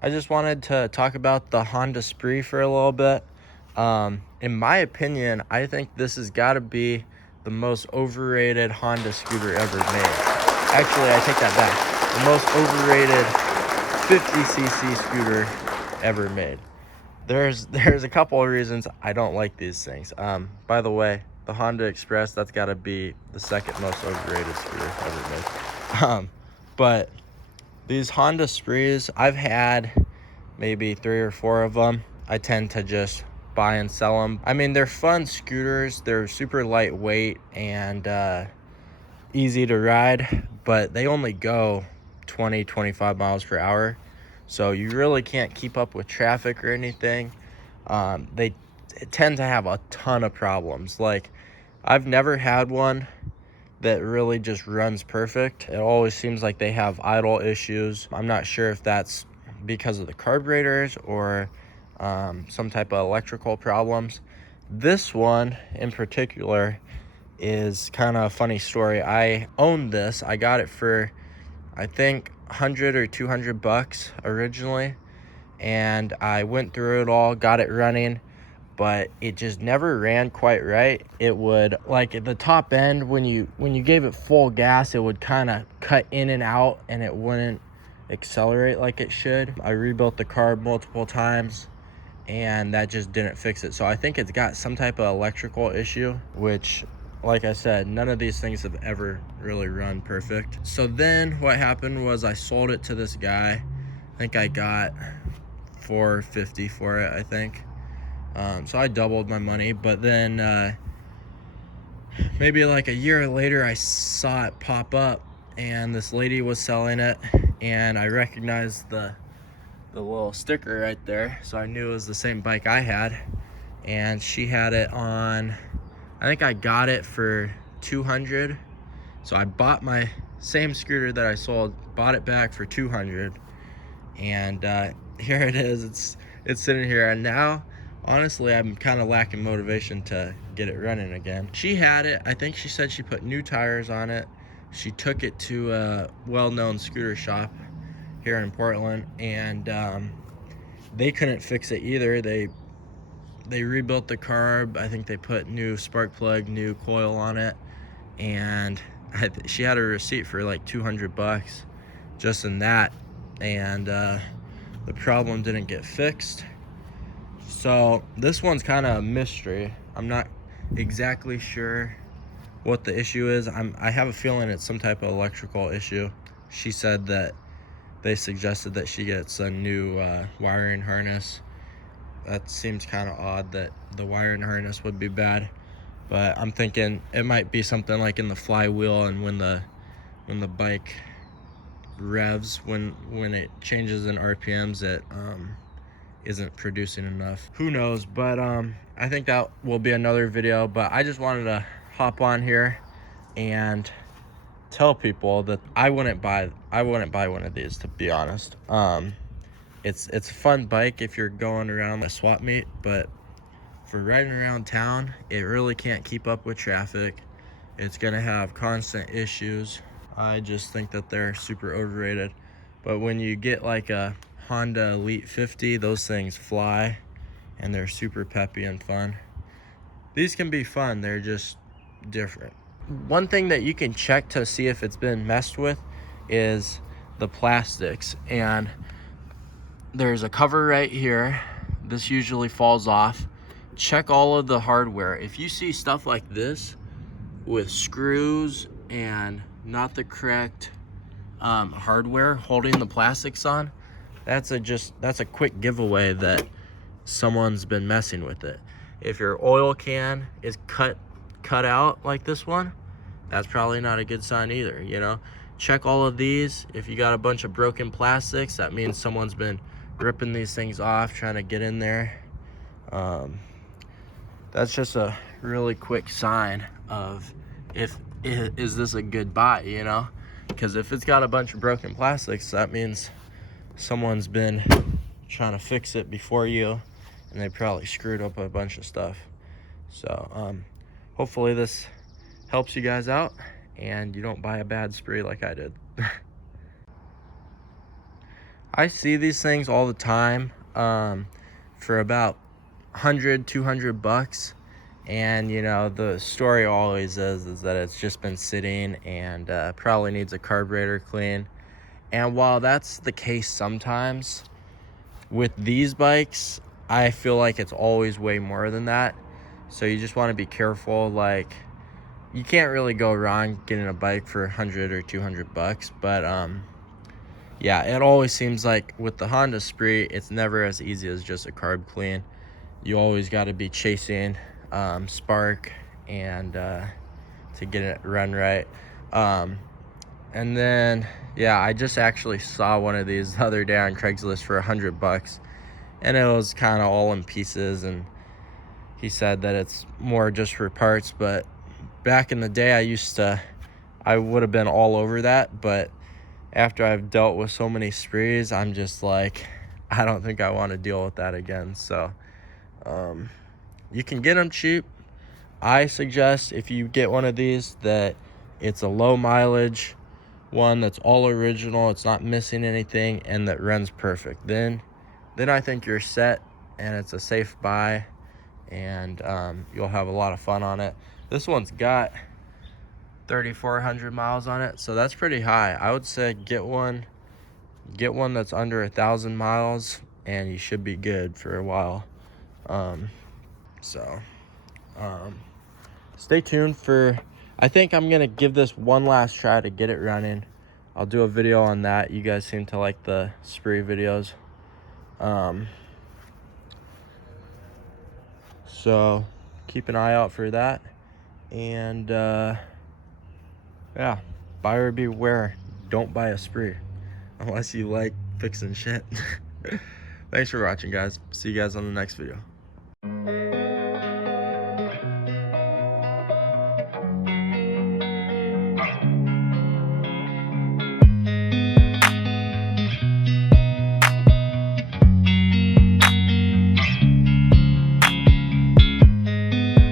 I just wanted to talk about the Honda Spree for a little bit. In my opinion, I think this has got to be the most overrated Honda scooter ever made. Actually, I take that back. The most overrated 50cc scooter ever made. There's a couple of reasons I don't like these things. By the way, the Honda Express, that's got to be the second most overrated scooter ever made. But these Honda Sprees, I've had maybe 3 or 4 of them. I tend to just buy and sell them. I mean, they're fun scooters. They're super lightweight and easy to ride, but they only go 20-25 miles per hour. So you really can't keep up with traffic or anything. They tend to have a ton of problems. Like, I've never had one that really just runs perfect. It always seems like they have idle issues. I'm not sure if that's because of the carburetors or some type of electrical problems. This one in particular is kind of a funny story. I owned this. I got it for, I think, 100 or 200 bucks originally, and I went through it all, got it running, but it just never ran quite right. It would, like, at the top end, when you gave it full gas, it would kind of cut in and out and it wouldn't accelerate like it should. I rebuilt the carb multiple times and that just didn't fix it. So I think it's got some type of electrical issue, which, like I said, none of these things have ever really run perfect. So then what happened was I sold it to this guy. I think I got $450 for it, I think. So I doubled my money, but then maybe like a year later, I saw it pop up and this lady was selling it, and I recognized the little sticker right there. So I knew it was the same bike I had, and she had it on, I think I got it for 200. So I bought my same scooter that I sold, bought it back for 200, and here it is. It's sitting here, and now honestly I'm kind of lacking motivation to get it running again. She had it, I think she said she put new tires on it. She took it to a well-known scooter shop here in Portland, and they couldn't fix it either. They rebuilt the carb. I think they put new spark plug, new coil on it, and she had a receipt for like 200 bucks just in that, and the problem didn't get fixed. So this one's kind of a mystery. I'm not exactly sure what the issue is. I have a feeling it's some type of electrical issue. She said that they suggested that she gets a new wiring harness. That seems kind of odd that the wiring harness would be bad, but I'm thinking it might be something like in the flywheel, and when the bike revs, when it changes in RPMs, it isn't producing enough. Who knows? But I think that will be another video. But I just wanted to hop on here and tell people that I wouldn't buy one of these, to be honest. It's a fun bike if you're going around a swap meet, but for riding around town, it really can't keep up with traffic. It's gonna have constant issues. I just think that they're super overrated. But when you get like a Honda Elite 50, those things fly and they're super peppy and fun. These can be fun, they're just different. One thing that you can check to see if it's been messed with is the plastics, and there's a cover right here. This usually falls off. Check all of the hardware. If you see stuff like this with screws and not the correct hardware holding the plastics on, that's a quick giveaway that someone's been messing with it. If your oil can is cut out like this one, that's probably not a good sign either, you know. Check all of these. If you got a bunch of broken plastics, that means someone's been ripping these things off, trying to get in there. That's just a really quick sign of is this a good buy, you know? Because if it's got a bunch of broken plastics, that means someone's been trying to fix it before you, and they probably screwed up a bunch of stuff. So hopefully this helps you guys out and you don't buy a bad Spree like I did. I see these things all the time for about 100-200 bucks. And you know, the story always is that it's just been sitting and probably needs a carburetor clean. And while that's the case sometimes, with these bikes, I feel like it's always way more than that. So you just want to be careful. Like, you can't really go wrong getting a bike for 100 or 200 bucks. But yeah, it always seems like with the Honda Spree, it's never as easy as just a carb clean. You always got to be chasing spark and to get it run right. And then yeah, I just actually saw one of these the other day on Craigslist for 100 bucks, and it was kind of all in pieces, and he said that it's more just for parts. But back in the day, I would have been all over that, but after I've dealt with so many Sprees, I'm just like, I don't think I want to deal with that again. So you can get them cheap. I suggest if you get one of these that it's a low mileage one, that's all original, it's not missing anything, and that runs perfect. Then I think you're set, and it's a safe buy, and you'll have a lot of fun on it. This one's got 3,400 miles on it, so that's pretty high. I would say get one that's under 1,000 miles, and you should be good for a while. Stay tuned for, I think I'm gonna give this one last try to get it running. I'll do a video on that. You guys seem to like the Spree videos. So keep an eye out for that. And yeah, buyer beware. Don't buy a Spree unless you like fixing shit. Thanks for watching, guys. See you guys on the next video.